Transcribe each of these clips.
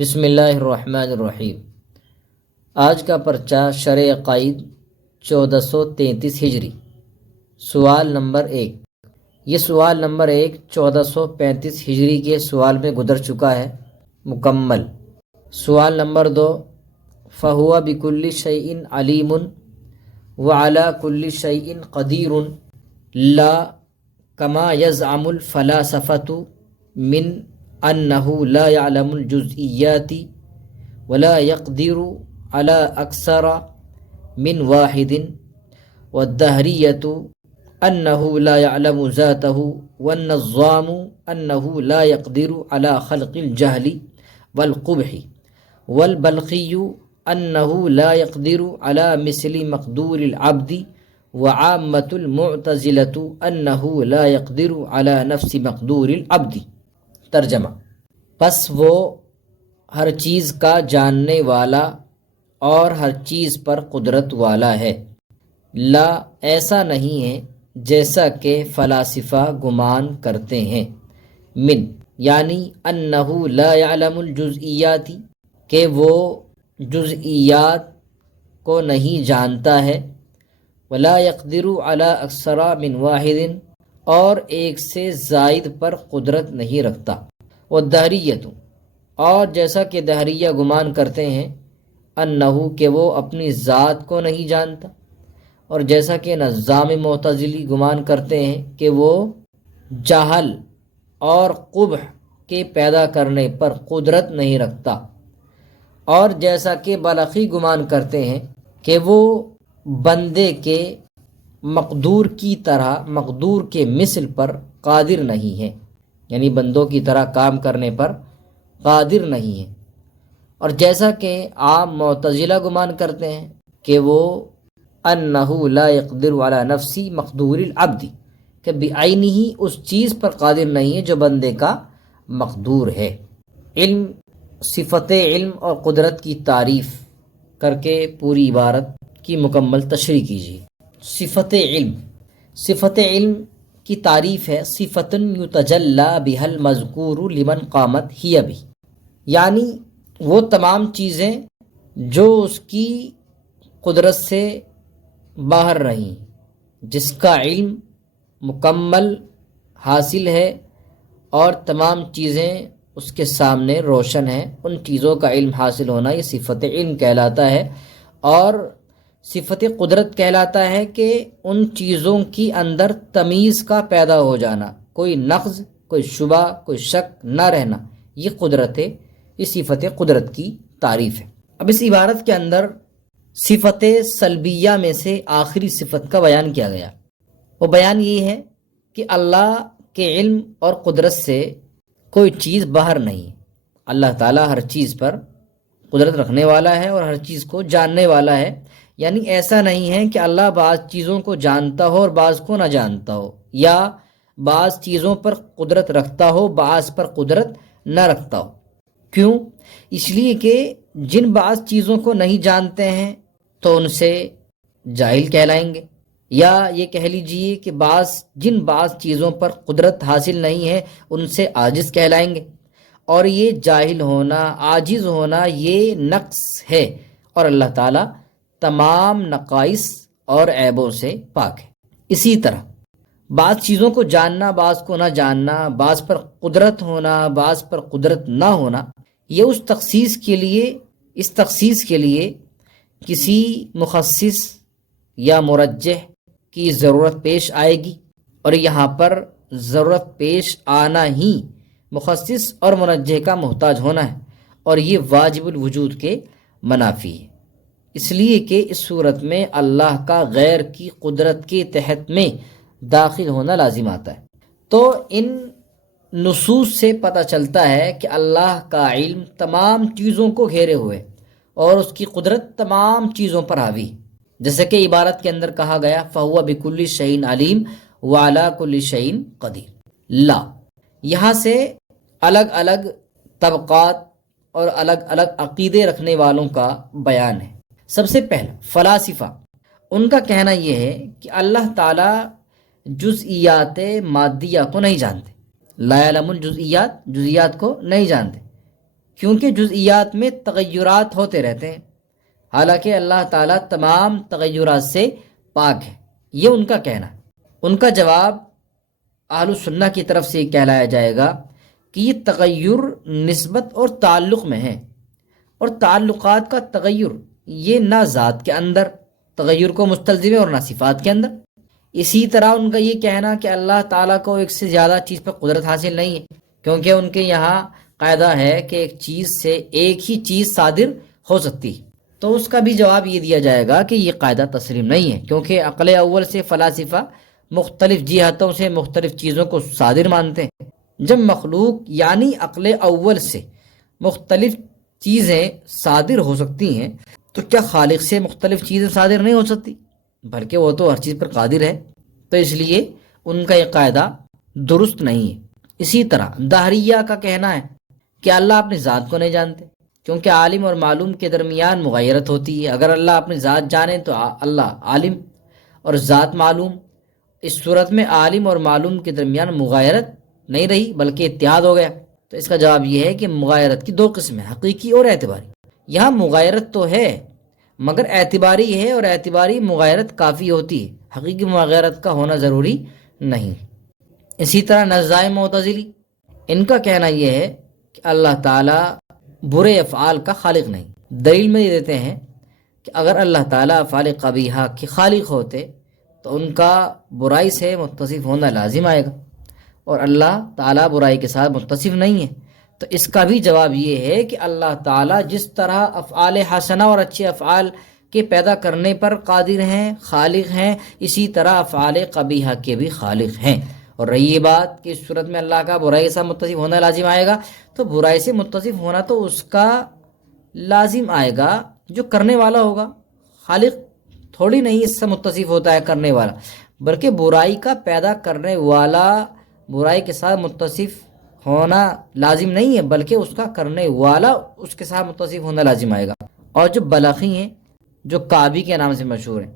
بسم اللہ الرحمن الرحیم۔ آج کا پرچہ شرح عقائد 1433 ہجری۔ سوال نمبر 1۔ یہ سوال نمبر 1 1435 ہجری کے سوال میں گزر چکا ہے مکمل۔ سوال نمبر 2۔ فَهُوَ بِكُلِّ شَيْءٍ عَلِيمٌ وَعَلَى كُلِّ شَيْءٍ قَدِيرٌ لا كما يزعم الفلاسفة من أنه لا يعلم الجزئيات ولا يقدر على أكثر من واحد، والدهرية أنه لا يعلم ذاته، والنظام أنه لا يقدر على خلق الجهل والقبح، والبلخي أنه لا يقدر على مثل مقدور العبد، وعامة المعتزلة أنه لا يقدر على نفس مقدور العبد۔ ترجمہ۔ پس وہ ہر چیز کا جاننے والا اور ہر چیز پر قدرت والا ہے، لا ایسا نہیں ہے جیسا کہ فلاسفہ گمان کرتے ہیں، من یعنی انہ لا یعلم الجزئیات کہ وہ جزئیات کو نہیں جانتا ہے، ولا یقدر علی اکثر من واحد اور ایک سے زائد پر قدرت نہیں رکھتا، والدہریۃ اور جیسا کہ دہریہ گمان کرتے ہیں، انہو کہ وہ اپنی ذات کو نہیں جانتا، اور جیسا کہ نظام معتزلی گمان کرتے ہیں کہ وہ جہل اور قبح کے پیدا کرنے پر قدرت نہیں رکھتا، اور جیسا کہ بلخی گمان کرتے ہیں کہ وہ بندے کے مقدور کی طرح مقدور کے مثل پر قادر نہیں ہے، یعنی بندوں کی طرح کام کرنے پر قادر نہیں ہے، اور جیسا کہ عام معتزلہ گمان کرتے ہیں کہ وہ انہو لا یقدر علی نفسی مقدور العبد کہ بعینہ ہی اس چیز پر قادر نہیں ہے جو بندے کا مقدور ہے۔ علم، صفت علم اور قدرت کی تعریف کر کے پوری عبارت کی مکمل تشریح کیجیے۔ صفت علم۔ صفت علم کی تعریف ہے صفت یتجلی بها المذکور لمن قامت ہی بھی، یعنی وہ تمام چیزیں جو اس کی قدرت سے باہر رہیں، جس کا علم مکمل حاصل ہے اور تمام چیزیں اس کے سامنے روشن ہیں، ان چیزوں کا علم حاصل ہونا یہ صفت علم کہلاتا ہے۔ اور صفت قدرت کہلاتا ہے کہ ان چیزوں کی اندر تمیز کا پیدا ہو جانا، کوئی نقض، کوئی شبہ، کوئی شک نہ رہنا، یہ قدرت ہے، یہ صفت قدرت کی تعریف ہے۔ اب اس عبارت کے اندر صفت سلبیہ میں سے آخری صفت کا بیان کیا گیا۔ وہ بیان یہ ہے کہ اللہ کے علم اور قدرت سے کوئی چیز باہر نہیں، اللہ تعالیٰ ہر چیز پر قدرت رکھنے والا ہے اور ہر چیز کو جاننے والا ہے، یعنی ایسا نہیں ہے کہ اللہ بعض چیزوں کو جانتا ہو اور بعض کو نہ جانتا ہو، یا بعض چیزوں پر قدرت رکھتا ہو بعض پر قدرت نہ رکھتا ہو۔ کیوں؟ اس لیے کہ جن بعض چیزوں کو نہیں جانتے ہیں تو ان سے جاہل کہلائیں گے، یا یہ کہہ لیجئے کہ جن بعض چیزوں پر قدرت حاصل نہیں ہے ان سے عاجز کہلائیں گے، اور یہ جاہل ہونا، عاجز ہونا یہ نقص ہے، اور اللہ تعالیٰ تمام نقائص اور عیبوں سے پاک ہے۔ اسی طرح بعض چیزوں کو جاننا، بعض کو نہ جاننا، بعض پر قدرت ہونا، بعض پر قدرت نہ ہونا، یہ اس تخصیص کے لیے کسی مخصص یا مرجح کی ضرورت پیش آئے گی، اور یہاں پر ضرورت پیش آنا ہی مخصص اور مرجح کا محتاج ہونا ہے، اور یہ واجب الوجود کے منافی ہے، اس لیے کہ اس صورت میں اللہ کا غیر کی قدرت کے تحت میں داخل ہونا لازم آتا ہے۔ تو ان نصوص سے پتہ چلتا ہے کہ اللہ کا علم تمام چیزوں کو گھیرے ہوئے اور اس کی قدرت تمام چیزوں پر حاوی، جیسے کہ عبارت کے اندر کہا گیا فَهُوَ بِكُلِّ شَيْءٍ عَلِيمٌ وَعَلَى كُلِّ شَيْءٍ قَدِيرٌ۔ لا یہاں سے الگ الگ طبقات اور الگ الگ عقیدے رکھنے والوں کا بیان ہے۔ سب سے پہلا فلاسفہ، ان کا کہنا یہ ہے کہ اللہ تعالیٰ جزئیات مادیہ کو نہیں جانتے، لا علم الجزئیات، جزئیات کو نہیں جانتے، کیونکہ جزئیات میں تغیرات ہوتے رہتے ہیں، حالانکہ اللہ تعالیٰ تمام تغیرات سے پاک ہے، یہ ان کا کہنا ہے۔ ان کا جواب اہل السنہ کی طرف سے یہ کہلایا جائے گا کہ یہ تغیر نسبت اور تعلق میں ہے، اور تعلقات کا تغیر یہ نہ ذات کے اندر تغیر کو مستلزم ہے اور نہ صفات کے اندر۔ اسی طرح ان کا یہ کہنا کہ اللہ تعالیٰ کو ایک سے زیادہ چیز پر قدرت حاصل نہیں ہے، کیونکہ ان کے یہاں قاعدہ ہے کہ ایک چیز سے ایک ہی چیز صادر ہو سکتی ہے، تو اس کا بھی جواب یہ دیا جائے گا کہ یہ قاعدہ تسلیم نہیں ہے، کیونکہ عقل اول سے فلاسفہ مختلف جہتوں سے مختلف چیزوں کو صادر مانتے ہیں۔ جب مخلوق یعنی عقل اول سے مختلف چیزیں صادر ہو سکتی ہیں تو کیا خالق سے مختلف چیزیں صادر نہیں ہو سکتی؟ بلکہ وہ تو ہر چیز پر قادر ہے، تو اس لیے ان کا یہ قاعدہ درست نہیں ہے۔ اسی طرح دہریہ کا کہنا ہے کہ اللہ اپنی ذات کو نہیں جانتے، کیونکہ عالم اور معلوم کے درمیان مغایرت ہوتی ہے۔ اگر اللہ اپنی ذات جانے تو اللہ عالم اور ذات معلوم، اس صورت میں عالم اور معلوم کے درمیان مغایرت نہیں رہی بلکہ اتحاد ہو گیا۔ تو اس کا جواب یہ ہے کہ مغایرت کی دو قسمیں، حقیقی اور اعتباری۔ یہاں مغایرت تو ہے مگر اعتباری ہے، اور اعتباری مغایرت کافی ہوتی ہے، حقیقی مغایرت کا ہونا ضروری نہیں۔ اسی طرح نزاع معتزلی، ان کا کہنا یہ ہے کہ اللہ تعالیٰ برے افعال کا خالق نہیں۔ دلیل میں یہ دیتے ہیں کہ اگر اللہ تعالیٰ افعال قبیحہ کے خالق ہوتے تو ان کا برائی سے متصف ہونا لازم آئے گا، اور اللہ تعالیٰ برائی کے ساتھ متصف نہیں ہے۔ تو اس کا بھی جواب یہ ہے کہ اللہ تعالیٰ جس طرح افعال حسنہ اور اچھے افعال کے پیدا کرنے پر قادر ہیں، خالق ہیں، اسی طرح افعال قبیحہ کے بھی خالق ہیں۔ اور رہی یہ بات کہ اس صورت میں اللہ کا برائی سے متصف ہونا لازم آئے گا، تو برائی سے متصف ہونا تو اس کا لازم آئے گا جو کرنے والا ہوگا، خالق تھوڑی نہیں اس سے متصف ہوتا ہے کرنے والا، بلکہ برائی کا پیدا کرنے والا برائی کے ساتھ متصف ہونا لازم نہیں ہے، بلکہ اس کا کرنے والا اس کے ساتھ متصف ہونا لازم آئے گا۔ اور جو بلخی ہیں، جو کعبی کے نام سے مشہور ہیں،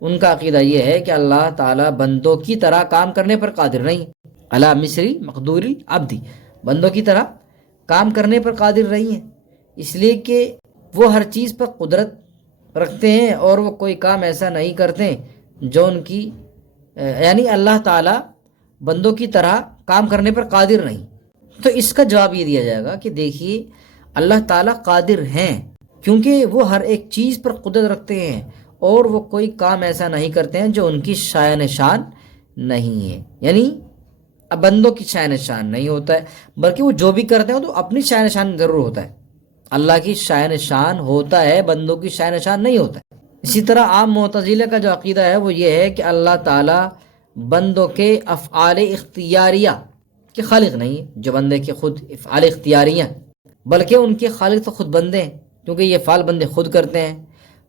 ان کا عقیدہ یہ ہے کہ اللہ تعالیٰ بندوں کی طرح کام کرنے پر قادر نہیں، علی مصری مقدور العبدی، بندوں کی طرح کام کرنے پر قادر نہیں ہے، اس لیے کہ وہ ہر چیز پر قدرت رکھتے ہیں اور وہ کوئی کام ایسا نہیں کرتے جو ان کی یعنی اللہ تعالیٰ بندوں کی طرح کام کرنے پر قادر نہیں۔ تو اس کا جواب یہ دیا جائے گا کہ دیکھیے اللہ تعالیٰ قادر ہیں کیونکہ وہ ہر ایک چیز پر قدرت رکھتے ہیں، اور وہ کوئی کام ایسا نہیں کرتے ہیں جو ان کی شایان شان نہیں ہے، یعنی اب بندوں کی شایان شان نہیں ہوتا ہے، بلکہ وہ جو بھی کرتے ہیں تو اپنی شایان شان ضرور ہوتا ہے، اللہ کی شایان شان ہوتا ہے، بندوں کی شایان شان نہیں ہوتا ہے۔ اسی طرح عام معتزلہ کا جو عقیدہ ہے وہ یہ ہے کہ اللہ تعالیٰ بندوں کے افعال اختیاریہ کے خالق نہیں ہے، جو بندے کے خود افعال اختیاریہ بلکہ ان کے خالق تو خود بندے ہیں، کیونکہ یہ افعال بندے خود کرتے ہیں۔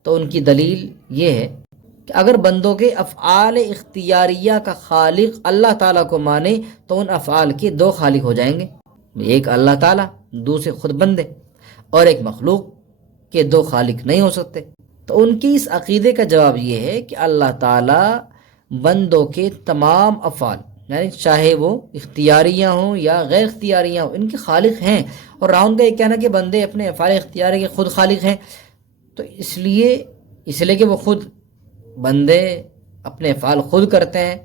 تو ان کی دلیل یہ ہے کہ اگر بندوں کے افعال اختیاریہ کا خالق اللہ تعالیٰ کو مانے تو ان افعال کے دو خالق ہو جائیں گے، ایک اللہ تعالیٰ، دوسرے خود بندے، اور ایک مخلوق کے دو خالق نہیں ہو سکتے۔ تو ان کی اس عقیدے کا جواب یہ ہے کہ اللہ تعالیٰ بندوں کے تمام افعال، یعنی چاہے وہ اختیاریہ ہوں یا غیر اختیاریہ ہوں، ان کے خالق ہیں، اور راؤن کا یہ کہنا کہ بندے اپنے افعال اختیاریہ کے خود خالق ہیں، تو اس لیے کہ وہ خود بندے اپنے افعال خود کرتے ہیں،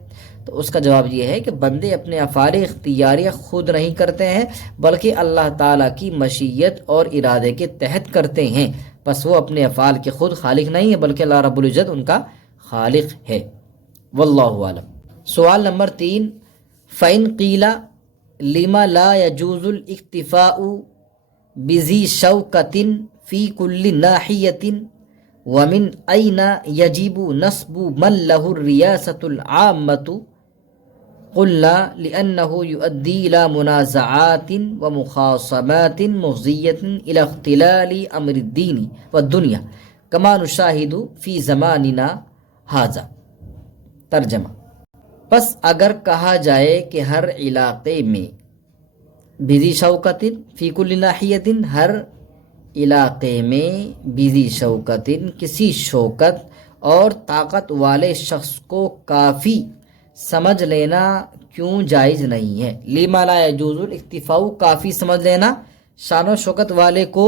تو اس کا جواب یہ ہے کہ بندے اپنے افعال اختیاریہ خود نہیں کرتے ہیں بلکہ اللہ تعالیٰ کی مشیت اور ارادے کے تحت کرتے ہیں، بس وہ اپنے افعال کے خود خالق نہیں ہے بلکہ اللہ رب العزت ان کا خالق ہے۔ واللہ اعلم۔ سوال نمبر 3، فَإِنْ قِيلَ لِمَ لَا يَجُوزُ الْاكْتِفَاءُ بِذِي شَوْكَةٍ فِي كُلِّ نَاحِيَةٍ وَمِنْ أَيْنَ يَجِبُ نَصْبُ مَنْ لَهُ الرِّيَاسَةُ الْعَامَّةُ قُلْنَا لِأَنَّهُ يُؤَدِّي إِلَى مُنَازَعَاتٍ وَمُخَاصَمَاتٍ مُفْضِيَّةٍ إِلَى اخْتِلَالِ أَمْرِ الدِّينِ وَالدُّنْيَا كَمَا نُشَاهِدُ فِي زَمَانِنَا هَذَا۔ ترجمہ: پس اگر کہا جائے کہ ہر علاقے میں بذی شوکتن فی کل ناحیتن، ہر علاقے میں بذی شوکتن کسی شوکت اور طاقت والے شخص کو کافی سمجھ لینا کیوں جائز نہیں ہے؟ لما لا یجوز الاکتفاء، کافی سمجھ لینا شان و شوکت والے کو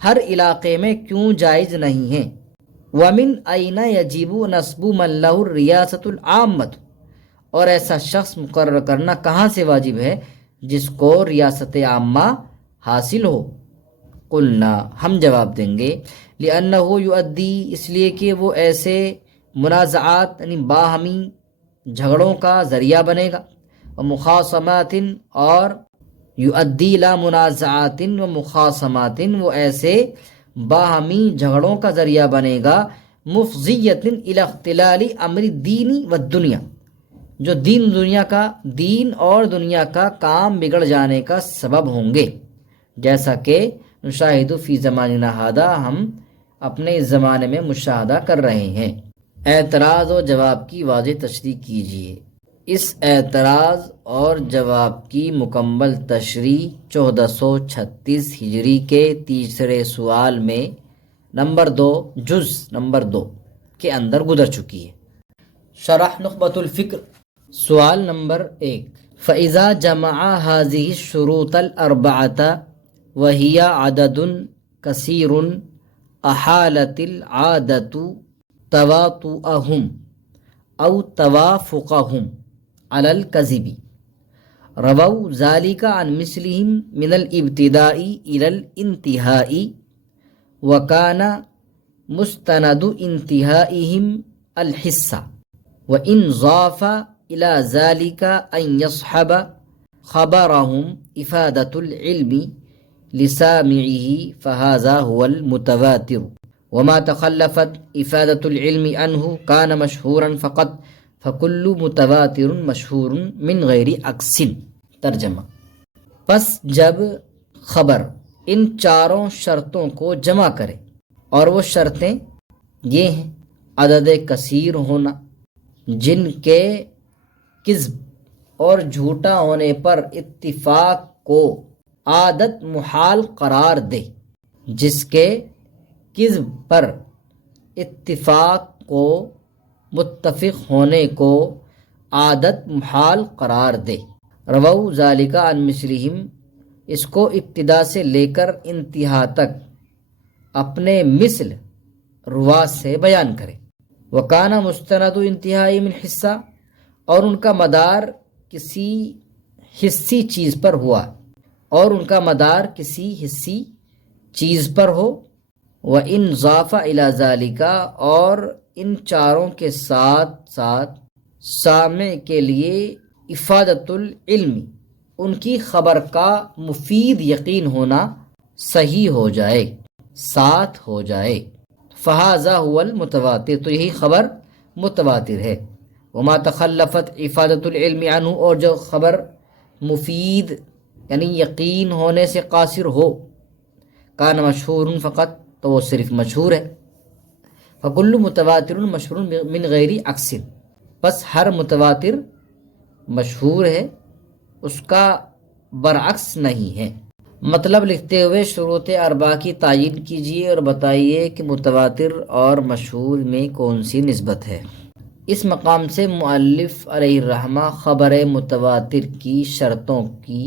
ہر علاقے میں کیوں جائز نہیں ہے؟ وَمِنْ أَيْنَ يَجِبُ نَصْبُ مَنْ لَهُ الرِّيَاسَةُ الْعَامَّةُ، اور ایسا شخص مقرر کرنا کہاں سے واجب ہے جس کو ریاست عامہ حاصل ہو؟ قلنا، ہم جواب دیں گے، لِأَنَّهُ يُؤَدِّي، اس لیے کہ وہ ایسے منازعات یعنی باہمی جھگڑوں کا ذریعہ بنے گا، ومخاصمات، اور یؤدی لا منازعات و مخاصمات، وہ ایسے باہمی جھگڑوں کا ذریعہ بنے گا، مفضیۃ الی اختلال امر الدین والدنیا، جو دین اور دنیا کا کام بگڑ جانے کا سبب ہوں گے، جیسا کہ نشاہد فی زماننا ھذا، ہم اپنے اس زمانے میں مشاہدہ کر رہے ہیں۔ اعتراض و جواب کی واضح تشریح کیجیے۔ اس اعتراض اور جواب کی مکمل تشریح 1436 ہجری کے تیسرے سوال میں نمبر 2 جز نمبر 2 کے اندر گزر چکی ہے۔ شرح نخبۃ الفکر، سوال نمبر 1، فَإِذَا جَمَعَ هَذِهِ الشُّرُوطَ الْأَرْبَعَةَ وَهِيَ عَدَدٌ كَثِيرٌ أَحَالَتِ الْعَادَةُ تَوَاطُؤَهُمْ أَوْ تَوَافُقَهُمْ عَلَى الْكَذِبِ، رَوَوْا ذَلِكَ عَنْ مِثْلِهِمْ مِنَ الْإِبْتِدَاءِ إِلَى الْإِنْتِهَاءِ، وَكَانَ مُسْتَنَدُ انتهائهم الْحِسَّةُ، وَإِنْ ضَافَ إِلَى ذَلِكَ أَنْ يَصْحَبَ خَبَرَهُمْ إِفَادَةُ الْعِلْمِ لِسَامِعِهِ فَهَذَا هُوَ الْمُتَوَاتِرُ، وَمَا تَخَلَّفَتْ إِفَادَةُ الْعِلْمِ عَنْهُ كَانَ مَشْهُورًا فَقَطْ، فَكُلُّ مُتَوَاتِرٌ مَشْهُورٌ مِنْ غَيْرِ عَكْسٍ۔ ترجمہ، پس جب خبر ان چاروں شرطوں کو جمع کرے، اور وہ شرطیں یہ ہیں: عدد کثیر ہونا، جن کے کذب اور جھوٹا ہونے پر اتفاق کو عادت محال قرار دے، جس کے کذب پر اتفاق کو متفق ہونے کو عادت محال قرار دے۔ رووا ذالک عن مثلہم، اس کو ابتدا سے لے کر انتہا تک اپنے مثل رواة سے بیان کرے۔ وکانا مستند انتہائی من حصہ، اور ان کا مدار کسی حصی چیز پر ہوا، ہو۔ وَإِنْ ضَافَ إِلَى ذَلِكَ، اور ان چاروں کے ساتھ ساتھ سامع کے لیے افادۃ العلم، ان کی خبر کا مفید یقین ہونا صحیح ہو جائے، ساتھ ہو جائے، فَهَذَا هُوَ الْمُتَوَاتِرُ، تو یہی خبر متواتر ہے۔ وَمَا تَخَلَّفَتْ إِفَادَةُ الْعِلْمِ عَنْهُ، اور جو خبر مفید یعنی یقین ہونے سے قاصر ہو، کان مشہور فقط، تو وہ صرف مشہور ہے۔ فَكُلُّ مُتَوَاتِرٌ مَشْهُورٌ مِنْ غَيْرِ عَكْسٍ، پس ہر متواتر مشہور ہے، اس کا برعکس نہیں ہے۔ مطلب لکھتے ہوئے شروط اربعہ کی تعیین کیجیے اور بتائیے کہ متواتر اور مشہور میں کون سی نسبت ہے۔ اس مقام سے مؤلف علیہ الرحمہ خبر متواتر کی شرطوں کی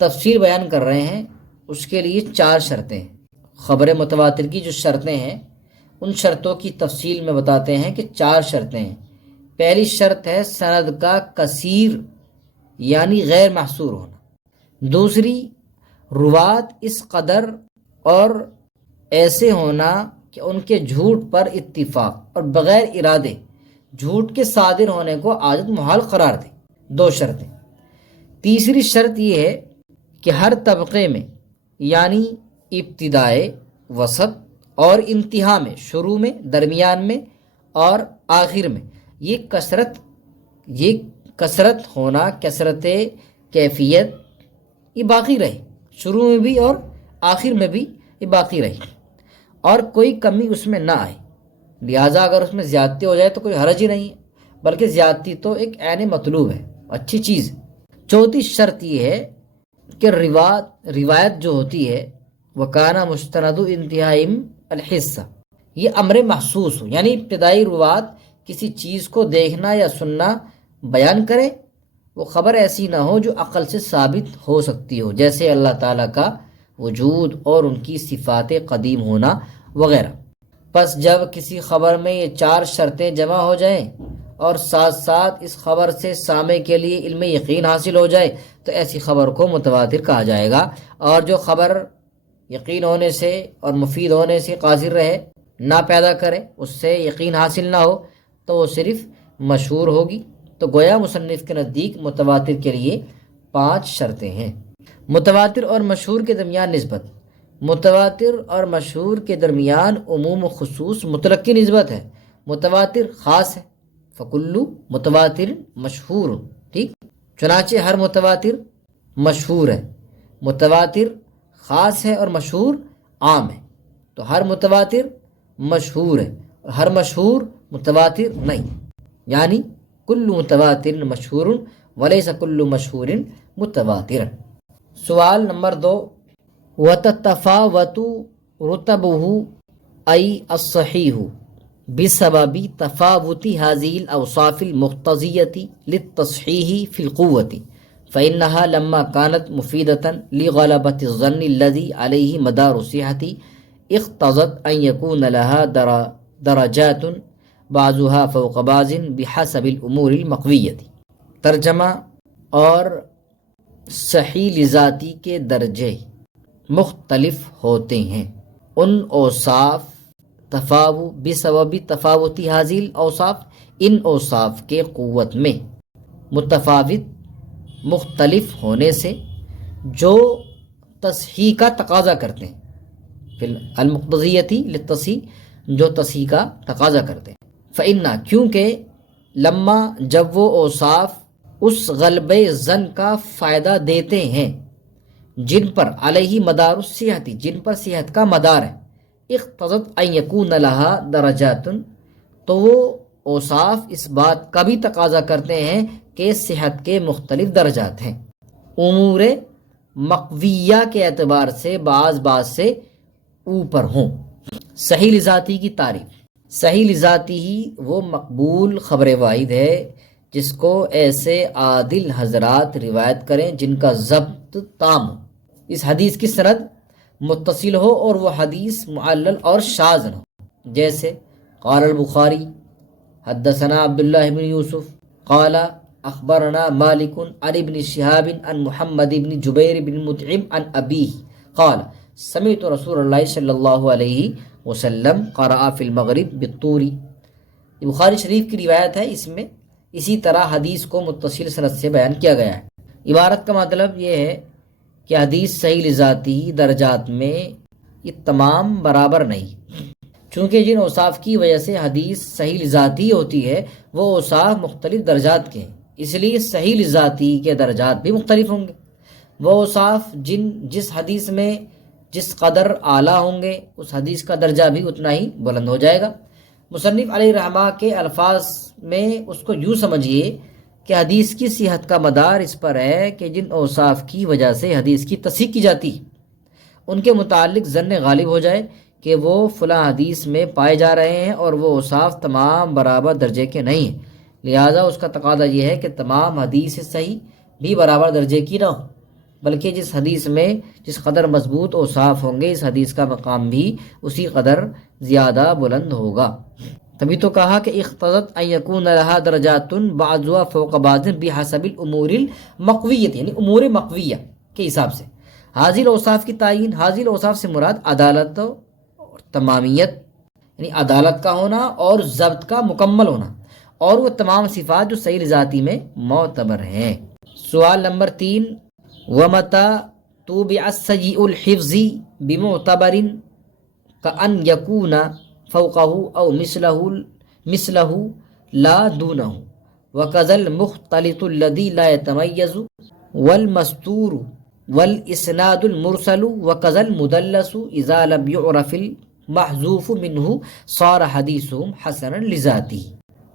تفصیل بیان کر رہے ہیں۔ اس کے لیے 4 شرطیں ہیں۔ خبر متواتر کی جو شرطیں ہیں، ان شرطوں کی تفصیل میں بتاتے ہیں کہ 4 شرطیں ہیں۔ پہلی شرط ہے سند کا کثیر یعنی غیر محصور ہونا۔ دوسری، روات اس قدر اور ایسے ہونا کہ ان کے جھوٹ پر اتفاق اور بغیر ارادے جھوٹ کے صادر ہونے کو عادت محال قرار دے۔ 2 شرطیں۔ تیسری شرط یہ ہے کہ ہر طبقے میں یعنی ابتدائے، وسط اور انتہا میں، شروع میں، درمیان میں اور آخر میں یہ کثرت ہونا، کثرت کیفیت یہ باقی رہے، شروع میں بھی اور آخر میں بھی یہ باقی رہے، اور کوئی کمی اس میں نہ آئے۔ لہٰذا اگر اس میں زیادتی ہو جائے تو کوئی حرج ہی نہیں ہے، بلکہ زیادتی تو ایک عین مطلوب ہے، اچھی چیز ہے۔ چوتھی شرط یہ ہے کہ روایت جو ہوتی ہے وَكَانَ مُسْتَنَدُ انتہائم الحصہ، یہ امر محسوس ہو، یعنی ابتدائی روات کسی چیز کو دیکھنا یا سننا بیان کرے وہ خبر ایسی نہ ہو جو عقل سے ثابت ہو سکتی ہو، جیسے اللہ تعالیٰ کا وجود اور ان کی صفات قدیم ہونا وغیرہ۔ پس جب کسی خبر میں یہ 4 شرطیں جمع ہو جائیں اور ساتھ ساتھ اس خبر سے سامع کے لیے علم یقین حاصل ہو جائے تو ایسی خبر کو متواتر کہا جائے گا، اور جو خبر یقین ہونے سے اور مفید ہونے سے قاصر رہے، نہ پیدا کرے، اس سے یقین حاصل نہ ہو، تو وہ صرف مشہور ہوگی۔ تو گویا مصنف کے نزدیک متواتر کے لیے 5 شرطیں ہیں۔ متواتر اور مشہور کے درمیان نسبت۔ متواتر اور مشہور کے درمیان عموم و خصوص مطلق کی نسبت ہے۔ متواتر خاص ہے، فکلو متواتر مشہور، ٹھیک، چنانچہ ہر متواتر مشہور ہے۔ متواتر خاص ہے اور مشہور عام ہے، تو ہر متواتر مشہور ہے اور ہر مشہور متواتر نہیں، یعنی کل متواتر مشہور ولیس کل مشہور متواتر۔ سوال نمبر 2، وتتفاوت رتبه أي الصحيح بسبب تفاوت هذه الأوصاف المقتضية للتصحيح في القوة، فإنها لما كانت مفيدة لغلبة الظن الذي عليه مدار الصحة اقتضت أن يكون لها درجات بعضها فوق بعض بحسب الأمور المقوية۔ ترجمہ، اور صحیح لذاتی کے درجے مختلف ہوتے ہیں، ان اوصاف بسبب تفاوتی حاصل اوصاف، ان اوصاف کے قوت میں متفاوت مختلف ہونے سے جو تصحیح کا تقاضا کرتے ہیں، فی المقتضیتی للتصحیح، جو تصحیح کا تقاضا کرتے ہیں۔ فإنہ، کیونکہ لما، جب وہ اوصاف اس غلبہ ظن کا فائدہ دیتے ہیں جن پر علیہ مدار الصحت، جن پر صحت کا مدار ہے، اقتضت ان یکون لها درجات، تو وہ اوصاف اس بات کا بھی تقاضا کرتے ہیں کہ صحت کے مختلف درجات ہیں، امور مقویہ کے اعتبار سے بعض سے اوپر ہوں۔ صحیح لذاتی کی تعریف۔ صحیح لذاتی ہی وہ مقبول خبر واحد ہے جس کو ایسے عادل حضرات روایت کریں جن کا ضبط تام ہو، اس حدیث کی سند متصل ہو اور وہ حدیث معلل اور شاذ نہ ہو، جیسے قال البخاری حدثنا عبداللہ بن یوسف قال اخبرنا مالک عن ابن شہاب عن محمد بن جبیر بن مطعم عن ابیہ قال سمعت رسول اللہ صلی اللہ علیہ وسلم قرأ فی المغرب بالطور۔ یہ بخاری شریف کی روایت ہے، اس میں اسی طرح حدیث کو متصل سند سے بیان کیا گیا ہے۔ عبارت کا مطلب یہ ہے کہ حدیث صحیح لذاتی درجات میں یہ تمام برابر نہیں، چونکہ جن اوصاف کی وجہ سے حدیث صحیح لذاتی ہوتی ہے وہ اوصاف مختلف درجات کے ہیں، اس لیے صحیح لذاتی کے درجات بھی مختلف ہوں گے۔ وہ اوصاف جس حدیث میں جس قدر اعلیٰ ہوں گے اس حدیث کا درجہ بھی اتنا ہی بلند ہو جائے گا۔ مصنف علیہ رحمہ کے الفاظ میں اس کو یوں سمجھیے کہ حدیث کی صحت کا مدار اس پر ہے کہ جن اوصاف کی وجہ سے حدیث کی تصحیح کی جاتی ان کے متعلق ظن غالب ہو جائے کہ وہ فلاں حدیث میں پائے جا رہے ہیں اور وہ اوصاف تمام برابر درجے کے نہیں ہیں، لہٰذا اس کا تقاضا یہ ہے کہ تمام حدیث صحیح بھی برابر درجے کی نہ ہو، بلکہ جس حدیث میں جس قدر مضبوط اوصاف ہوں گے اس حدیث کا مقام بھی اسی قدر زیادہ بلند ہوگا۔ تبھی تو کہا کہ اقتضت ان یکون لها درجات بعضها فوق بعض بحسب الامور المقویۃ، یعنی امور مقویہ کے حساب سے۔ حاصل اوصاف کی تعین، حاصل اوصاف سے مراد عدالت اور تمامیت، یعنی عدالت کا ہونا اور ضبط کا مکمل ہونا، اور وہ تمام صفات جو صحیح ذاتی میں معتبر ہیں۔ سوال نمبر 3، ومتى توبع السيء الحفظ بمعتبر كأن يكون فوقه أو مثله لا دونه، وكذا المختلط الذي لا يتميز، والمستور والإسناد المرسل، وكذا المدلس إذا لم يعرف المحذوف منه صار حديثهم حسنا لذاته،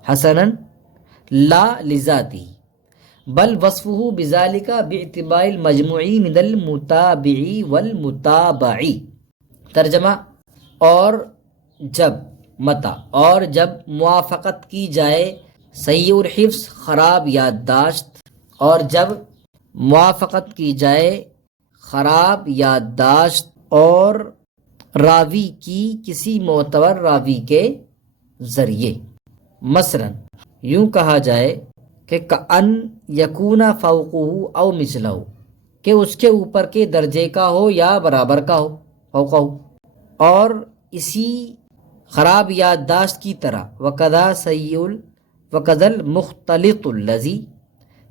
حسنا لا لذاته، بل وصفه بذلك باعتبار المجموع من المتابع والمتابع۔ ترجمہ، اور جب موافقت کی جائے صحیح الحفظ خراب یادداشت اور جب موافقت کی جائے خراب یادداشت اور راوی کی کسی معتبر راوی کے ذریعے، مثلا یوں کہا جائے کہ کأن یکون فوقہ او مثلہ، کہ اس کے اوپر کے درجے کا ہو یا برابر کا ہو، فوقہ ہو، اور اسی خراب یادداشت کی طرح وَكَذَا الْمُخْتَلِطُ الَّذِي،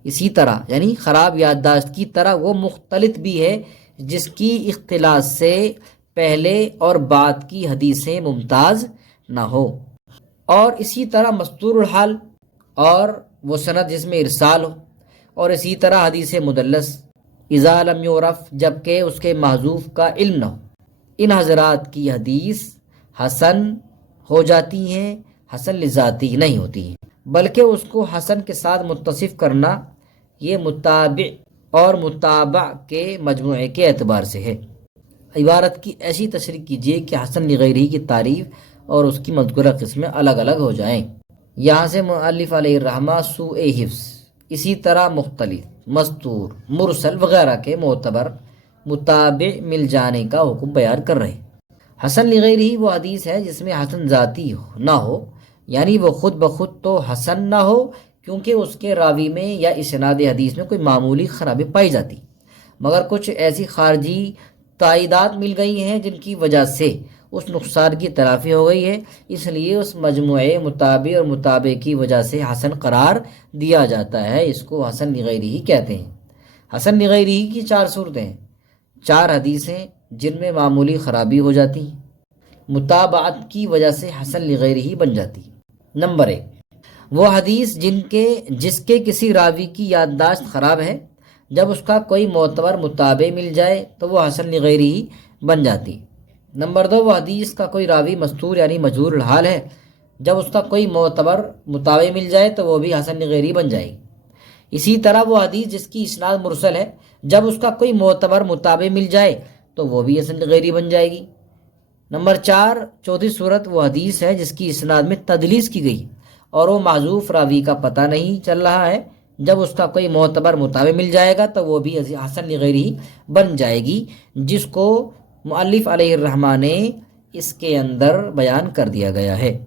اسی طرح یعنی خراب یادداشت کی طرح وہ مختلط بھی ہے جس کی اختلاط سے پہلے اور بعد کی حدیثیں ممتاز نہ ہو، اور اسی طرح مستور الحال اور وہ سند جس میں ارسال ہو، اور اسی طرح حدیث مدلس اذا لم یعرف، جبکہ اس کے محذوف کا علم نہ ہو۔ ان حضرات کی حدیث حسن ہو جاتی ہیں، حسن لذاتی نہیں ہوتی ہیں، بلکہ اس کو حسن کے ساتھ متصف کرنا یہ متابع اور متابع کے مجموعے کے اعتبار سے ہے۔ عبارت کی ایسی تشریح کیجیے کہ حسن لغیرہ کی تعریف اور اس کی مذکورہ قسمیں الگ الگ ہو جائیں۔ یہاں سے مؤلف علیہ الرحمہ سوء حفظ، اسی طرح مختلف، مستور، مرسل وغیرہ کے معتبر متابع مل جانے کا حکم بیان کر رہے ہیں۔ حسن لغیرہ وہ حدیث ہے جس میں حسن ذاتی نہ ہو، یعنی وہ خود بخود تو حسن نہ ہو کیونکہ اس کے راوی میں یا اسناد حدیث میں کوئی معمولی خرابی پائی جاتی، مگر کچھ ایسی خارجی تائیدات مل گئی ہیں جن کی وجہ سے اس نقصان کی تلافی ہو گئی ہے، اس لیے اس مجموعے متابع اور متابع کی وجہ سے حسن قرار دیا جاتا ہے۔ اس کو حسن لغیرہ کہتے ہیں۔ حسن لغیرہ کی 4 صورتیں ہیں، 4 حدیثیں جن میں معمولی خرابی ہو جاتی ہیں، متابعت کی وجہ سے حسن لغیرہ بن جاتی ہے۔ نمبر 1، وہ حدیث جس کے کسی راوی کی یادداشت خراب ہے، جب اس کا کوئی معتبر متابع مل جائے تو وہ حسن لغیرہ بن جاتی۔ نمبر 2، وہ حدیث کا کوئی راوی مستور یعنی مجہول الحال ہے، جب اس کا کوئی معتبر متابع مل جائے تو وہ بھی حسن لغیرہ بن جائے گی۔ اسی طرح وہ حدیث جس کی اسناد مرسل ہے، جب اس کا کوئی معتبر متابع مل جائے تو وہ بھی حسن لغیرہ بن جائے گی۔ نمبر 4، چوتھی صورت وہ حدیث ہے جس کی اسناد میں تدلیس کی گئی اور وہ معذوف راوی کا پتہ نہیں چل رہا ہے، جب اس کا کوئی معتبر متابع مل جائے گا تو وہ بھی حسن لغیرہ بن جائے گی، جس کو مؤلف علیہ الرحمہ نے اس کے اندر بیان کر دیا گیا ہے۔